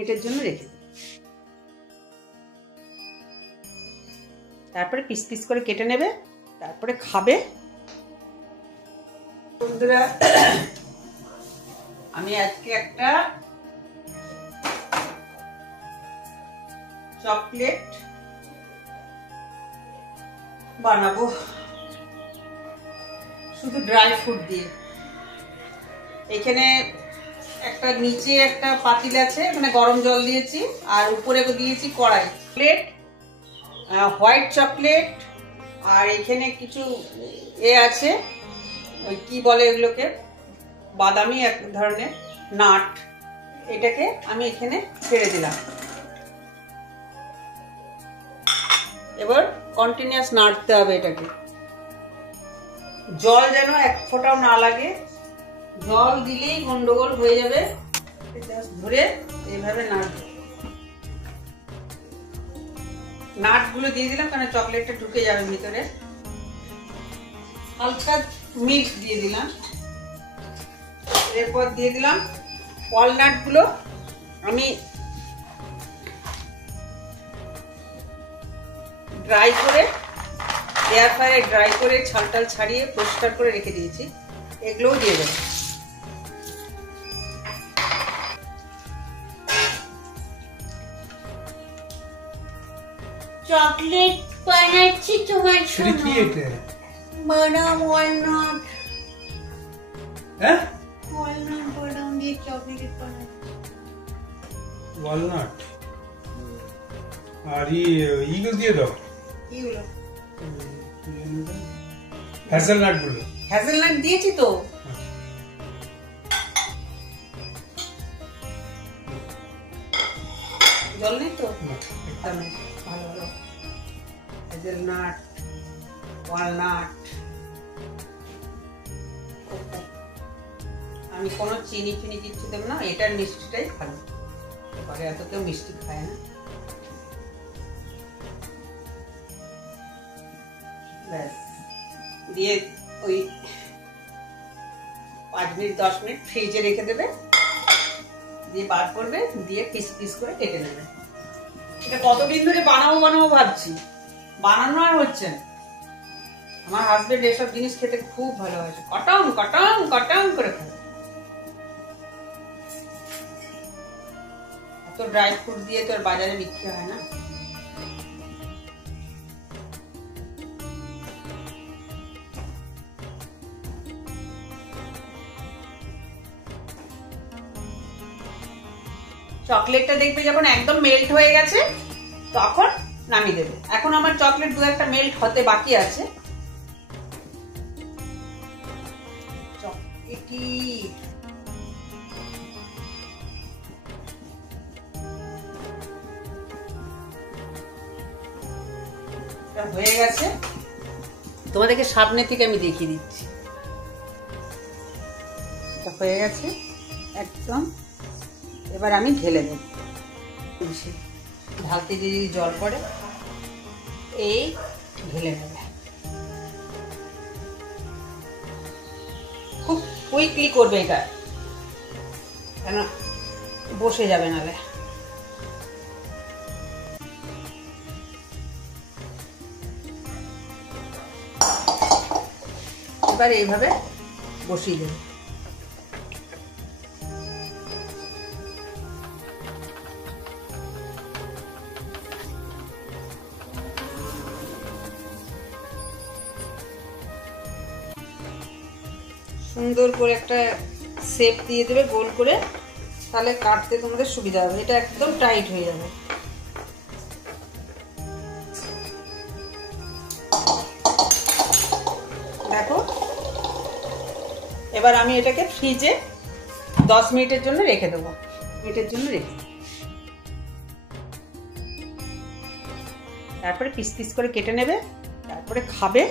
মিনিটের জন্য রেখে দেব। তারপরে পিস পিস করে কেটে নেবে, তারপরে খাবে। বন্ধুরা, আমি আজকে একটা চকলেট বানাবো শুধু ড্রাই ফ্রুট দিয়ে। এখানে একটা নিচে একটা পাতিল আছে, এখানে গরম জল দিয়েছি, আর উপরে দিয়েছি কড়াই। চকলেট, হোয়াইট চকলেট, আর এখানে কিছু আছে, ওই কি বলে এগুলোকে, বাদামি এক ধরনের নাট। এটাকে আমি এখানে ছেড়ে দিলাম। এবার কন্টিনিউয়াস নাড়তে হবে এটাকে। জল যেন এক ফোঁটাও না লাগে, জল দিলেই গন্ডগোল হয়ে যাবে। ধরে এইভাবে নাড়বে। নাটগুলো দিয়ে দিলাম কারণ চকলেটটা ঢুকে যাবে ভিতরে। হালকা মিল্ক দিয়ে দিলাম। এরপর দিয়ে দিলাম ওয়ালনাট গুলো। আমি ড্রাই করে এয়ার ফ্রায়ারে ড্রাই করে ছালটাল ছাড়িয়ে পরিষ্কার করে রেখে দিয়েছি, এগুলোও দিয়ে দেবো। চকলেট বানাচ্ছি তোমার জন্য। বাদাম, ওয়ালনাট। হ্যাঁ, ওয়ালনাট বাদাম দিয়ে চকলেট বানাচ্ছি। ওয়ালনাট আর ইগুলো দিয়ে দাও। কিগুলো? হ্যাজেলনাট গুলো। হ্যাজেলনাট দিয়েছি তো। জল নেই তো? ভালো ভালো। Hazelnut, walnut. আমি কোনো চিনি ফিনি কিচ্ছু দেব না, এটার মিষ্টিটাই ভালো। ঘরে এত কেউ মিষ্টি খায় না। ব্যাস দিয়ে ওই 5 মিনিট 10 মিনিট ফ্রিজে রেখে দেবে, দিয়ে বার করবে, দিয়ে পিস পিস করে কেটে নেবে। এটা কতদিন ধরে বানাবো ভাবছি, বানানো আর হচ্ছে না। আমার হাজবেন্ড এসব জিনিস খেতে খুব ভালোবাসে, কটং কটং কটং করে খায়। এত ড্রাই ফ্রুট দিয়ে তো বাজারে বিক্রি হয় না। চকলেটটা দেখবে যখন একদম মেল্ট হয়ে গেছে তখন নামিয়ে দেবে। এখন আমার চকলেট দু একটা মেল্ট হতে বাকি আছে। চকলেটি হয়ে গেছে, তোমাদেরকে সামনে থেকে আমি দেখিয়ে দিচ্ছি। হয়ে গেছে একদম। এবার আমি ঢেলে দেব। ঢালতে যদি জল পড়ে এই ঢেলে নেবে। খুব কুইকলি করবে এটা, কেন বসে যাবে নালে। এবার এইভাবে বসিয়ে দেবে। সুন্দর করে একটা শেপ দিয়ে দেবে গোল করে, তাহলে কাটতে তোমাদের সুবিধা হবে। এটা একদম টাইট হয়ে যাবে। দেখো, এবার আমি এটাকে ফ্রিজে 10 মিনিটের জন্য রেখে দেবো। তারপরে পিস পিস করে কেটে নেবে, তারপরে খাবে।